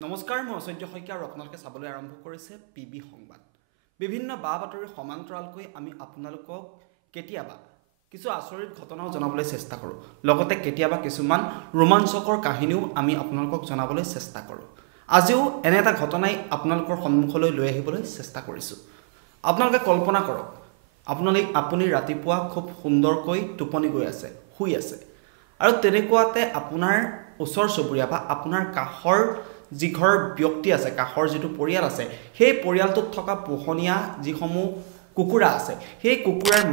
নমস্কাৰ মই অসঞ্জয় শইকীয়া আৰু আপোনালোকে চাবলৈ আৰম্ভ কৰিছে পিবি সংবাদ। বিভিন্ন বা বাতৰি সমান্তৰালকৈ আমি আপোনালোকক কেতিয়াবা কিছু আচৰিত ঘটনাও জনাবলৈ চেষ্টা কৰোঁ, লগতে কেতিয়াবা কিছুমান ৰোমাঞ্চকৰ কাহিনীও আমি আপোনালোকক জনাবলৈ চেষ্টা কৰোঁ। আজিও এনে এটা ঘটনাই আপোনালোকৰ সন্মুখলৈ লৈ আহিবলৈ চেষ্টা কৰিছোঁ। আপোনালোকে কল্পনা কৰক, আপুনি ৰাতিপুৱা খুব সুন্দৰকৈ টোপনি গৈ আছে, শুই আছে, আৰু তেনেকুৱাতে আপোনাৰ ওচৰ চুবুৰীয়া বা আপোনাৰ কাষৰ যি ঘৰ ব্যক্তি আছে, কাষৰ যিটো পৰিয়াল আছে, সেই পৰিয়ালটোত থকা পোহনীয়া যিসমূহ কুকুৰা আছে, সেই কুকুৰাৰ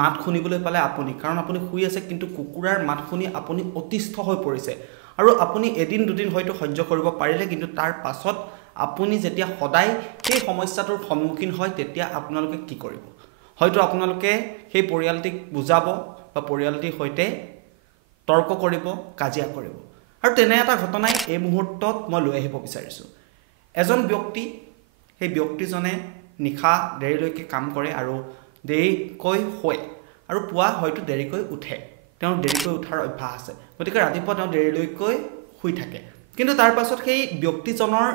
মাত শুনিবলৈ পালে আপুনি, কাৰণ আপুনি শুই আছে, কিন্তু কুকুৰাৰ মাত শুনি আপুনি অতিষ্ঠ হৈ পৰিছে আৰু আপুনি এদিন দুদিন হয়তো সহ্য কৰিব পাৰিলে, কিন্তু তাৰ পাছত আপুনি যেতিয়া সদায় সেই সমস্যাটোৰ সন্মুখীন হয় তেতিয়া আপোনালোকে কি কৰিব? হয়তো আপোনালোকে সেই পৰিয়ালটিক বুজাব বা পৰিয়ালটিৰ সৈতে তৰ্ক কৰিব, কাজিয়া কৰিব। আৰু তেনে এটা ঘটনাই এই মুহূৰ্তত মই লৈ আহিব বিচাৰিছোঁ। এজন ব্যক্তি, সেই ব্যক্তিজনে নিশা দেৰিলৈকে কাম কৰে আৰু দেৰিকৈ শুৱে আৰু পুৱা হয়তো দেৰিকৈ উঠে। তেওঁ দেৰিকৈ উঠাৰ অভ্যাস আছে, গতিকে ৰাতিপুৱা তেওঁ দেৰিলৈকৈ শুই থাকে। কিন্তু তাৰ পাছত সেই ব্যক্তিজনৰ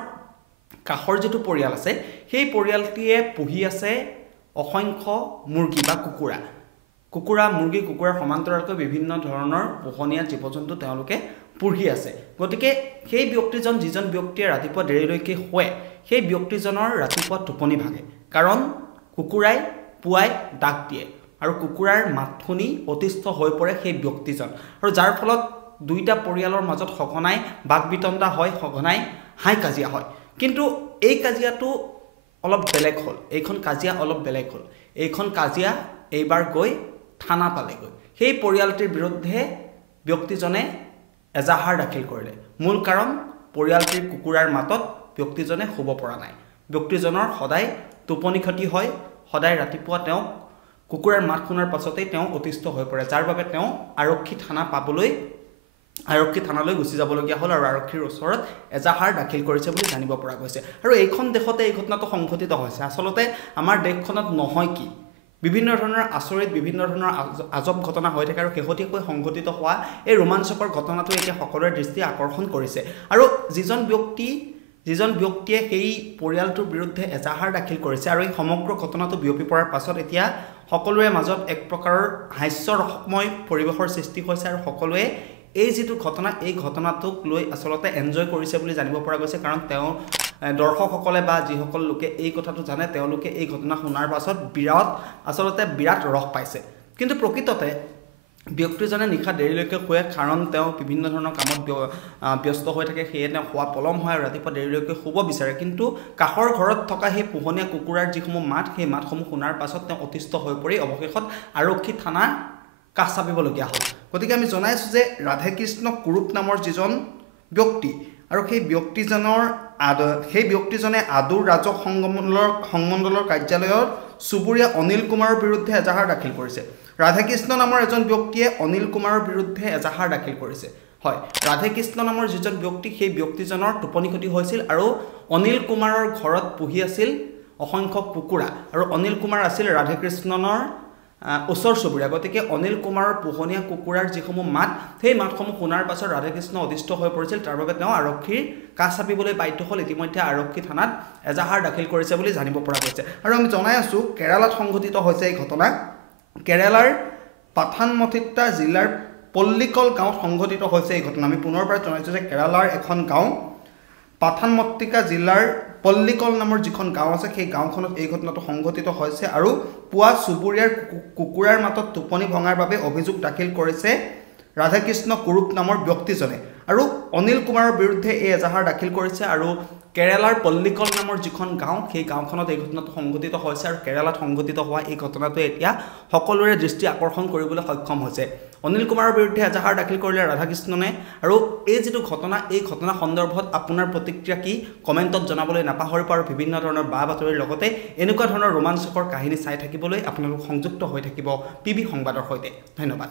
কাষৰ যিটো পৰিয়াল আছে, সেই পৰিয়ালটিয়ে পুহি আছে অসংখ্য মুৰ্গী বা কুকুৰাৰ সমান্তৰালকৈ বিভিন্ন ধৰণৰ পোহনীয়া জীৱ জন্তু তেওঁলোকে পুহি আছে। গতিকে সেই ব্যক্তিজন, যিজন ব্যক্তিয়ে ৰাতিপুৱা দেৰিলৈকে শুৱে, সেই ব্যক্তিজনৰ ৰাতিপুৱা টোপনি ভাঙে, কাৰণ কুকুৰাই পুৱাই ডাক দিয়ে আৰু কুকুৰাৰ মাত শুনি অতিষ্ঠ হৈ পৰে সেই ব্যক্তিজন, আৰু যাৰ ফলত দুইটা পৰিয়ালৰ মাজত সঘনাই বাক বিতণ্ডা হয়, সঘনাই হাই কাজিয়া হয়। কিন্তু এই কাজিয়াটো অলপ বেলেগ হ'ল, এইখন কাজিয়া এইবাৰ গৈ থানা পালেগৈ। সেই পৰিয়ালটিৰ বিৰুদ্ধে ব্যক্তিজনে এজাহাৰ দাখিল কৰিলে। মূল কাৰণ, পৰিয়ালটিৰ কুকুৰাৰ মাতত ব্যক্তিজনে শুব পৰা নাই। ব্যক্তিজনৰ সদায় টোপনি ক্ষতি হয়, সদায় ৰাতিপুৱা তেওঁ কুকুৰাৰ মাত শুনাৰ পাছতেই তেওঁ অতিষ্ঠ হৈ পৰে, যাৰ বাবে তেওঁ আৰক্ষী থানালৈ গুচি যাবলগীয়া হ'ল আৰু আৰক্ষীৰ ওচৰত এজাহাৰ দাখিল কৰিছে বুলি জানিব পৰা গৈছে। আৰু এইখন দেশতে এই ঘটনাটো সংঘটিত হৈছে। আচলতে আমাৰ দেশখনত নহয় কি, বিভিন্ন ধৰণৰ আচৰিত, বিভিন্ন ধৰণৰ আজব ঘটনা হৈ থাকে, আৰু শেহতীয়াকৈ সংঘটিত হোৱা এই ৰোমাঞ্চকৰ ঘটনাটোৱে এতিয়া সকলোৰে দৃষ্টি আকৰ্ষণ কৰিছে। আৰু যিজন ব্যক্তিয়ে সেই পৰিয়ালটোৰ বিৰুদ্ধে এজাহাৰ দাখিল কৰিছে, আৰু এই সমগ্ৰ ঘটনাটো বিয়পি পৰাৰ পাছত এতিয়া সকলোৰে মাজত এক প্ৰকাৰৰ হাস্যৰসময় পৰিৱেশৰ সৃষ্টি হৈছে, আৰু সকলোৱে এই যিটো ঘটনা, এই ঘটনাটোক লৈ আচলতে এনজয় কৰিছে বুলি জানিব পৰা গৈছে। কাৰণ দৰ্শকসকলে বা যিসকল লোকে এই কথাটো জানে, তেওঁলোকে এই ঘটনা শুনাৰ পাছত বিৰাট ৰস পাইছে। কিন্তু প্ৰকৃততে ব্যক্তিজনে নিশা দেৰিলৈকে শুৱে, কাৰণ তেওঁ বিভিন্ন ধৰণৰ কামত ব্যস্ত হৈ থাকে, সেয়ে তেওঁ শুৱা পলম হয় আৰু ৰাতিপুৱা দেৰিলৈকে শুব বিচাৰে। কিন্তু কাষৰ ঘৰত থকা সেই পোহনীয়া কুকুৰাৰ যিসমূহ মাত, সেই মাতসমূহ শুনাৰ পাছত তেওঁ অতিষ্ঠ হৈ পৰি অৱশেষত আৰক্ষী থানা কাষ চাপিবলগীয়া হ'ল। গতিকে আমি জনাইছোঁ যে ৰাধেকৃষ্ণ কুৰুপ নামৰ যিজন ব্যক্তি, আৰু সেই ব্যক্তিজনে আদুৰ ৰাজহ সংমণ্ডলৰ কাৰ্যালয়ৰ চুবুৰীয়া অনিল কুমাৰৰ বিৰুদ্ধে এজাহাৰ দাখিল কৰিছে। ৰাধেকৃষ্ণ নামৰ এজন ব্যক্তিয়ে অনিল কুমাৰৰ বিৰুদ্ধে এজাহাৰ দাখিল কৰিছে। হয়, ৰাধেকৃষ্ণ নামৰ যিজন ব্যক্তি, সেই ব্যক্তিজনৰ টোপনি ক্ষতি হৈছিল আৰু অনিল কুমাৰৰ ঘৰত পুহি আছিল অসংখ্য কুকুৰা, আৰু অনিল কুমাৰ আছিল ৰাধেকৃষ্ণনৰ ওচৰ চুবুৰীয়া। গতিকে অনিল কুমাৰৰ পোহনীয়া কুকুৰাৰ যিসমূহ মাত, সেই মাতসমূহ শুনাৰ পাছত ৰাধেকৃষ্ণ অতিষ্ঠ হৈ পৰিছিল, তাৰ বাবে তেওঁ আৰক্ষীৰ কাষ চাপিবলৈ বাধ্য হ'ল। ইতিমধ্যে আৰক্ষী থানাত এজাহাৰ দাখিল কৰিছে বুলি জানিব পৰা গৈছে। আৰু আমি জনাই আছোঁ, কেৰালাত সংঘটিত হৈছে এই ঘটনা। কেৰালাৰ পাথানমথিট্টা জিলাৰ পল্লিকল গাঁৱত সংঘটিত হৈছে এই ঘটনা। আমি পুনৰবাৰ জনাইছোঁ যে কেৰালাৰ এখন গাঁও, পাথানমথিট্টা জিলাৰ পল্লিকল নামৰ যিখন গাঁও আছে, সেই গাঁওখনত এই ঘটনাটো সংঘটিত হৈছে। আৰু পুৱা চুবুৰীয়াৰ কুকুৰাৰ মাতত টোপনি ভঙাৰ বাবে অভিযোগ দাখিল কৰিছে ৰাধেকৃষ্ণ কুৰুপ নামৰ ব্যক্তিজনে, আৰু অনিল কুমাৰৰ বিৰুদ্ধে এই এজাহাৰ দাখিল কৰিছে। আৰু কেৰালাৰ পল্লিকল নামৰ যিখন গাঁও, সেই গাঁওখনত এই ঘটনাটো সংঘটিত হৈছে, আৰু কেৰালাত সংঘটিত হোৱা এই ঘটনাটোৱে এতিয়া সকলোৰে দৃষ্টি আকৰ্ষণ কৰিবলৈ সক্ষম হৈছে। অনিল কুমাৰৰ বিৰুদ্ধে এজাহাৰ দাখিল কৰিলে ৰাধাকৃষ্ণনে। আৰু এই যিটো ঘটনা, এই ঘটনা সন্দৰ্ভত আপোনাৰ প্ৰতিক্ৰিয়া কি, কমেণ্টত জনাবলৈ নাপাহৰিব। আৰু বিভিন্ন ধৰণৰ বা বাতৰিৰ লগতে এনেকুৱা ধৰণৰ ৰোমাঞ্চকৰ কাহিনী চাই থাকিবলৈ আপোনালোক সংযুক্ত হৈ থাকিব পিবি সংবাদৰ সৈতে। ধন্যবাদ।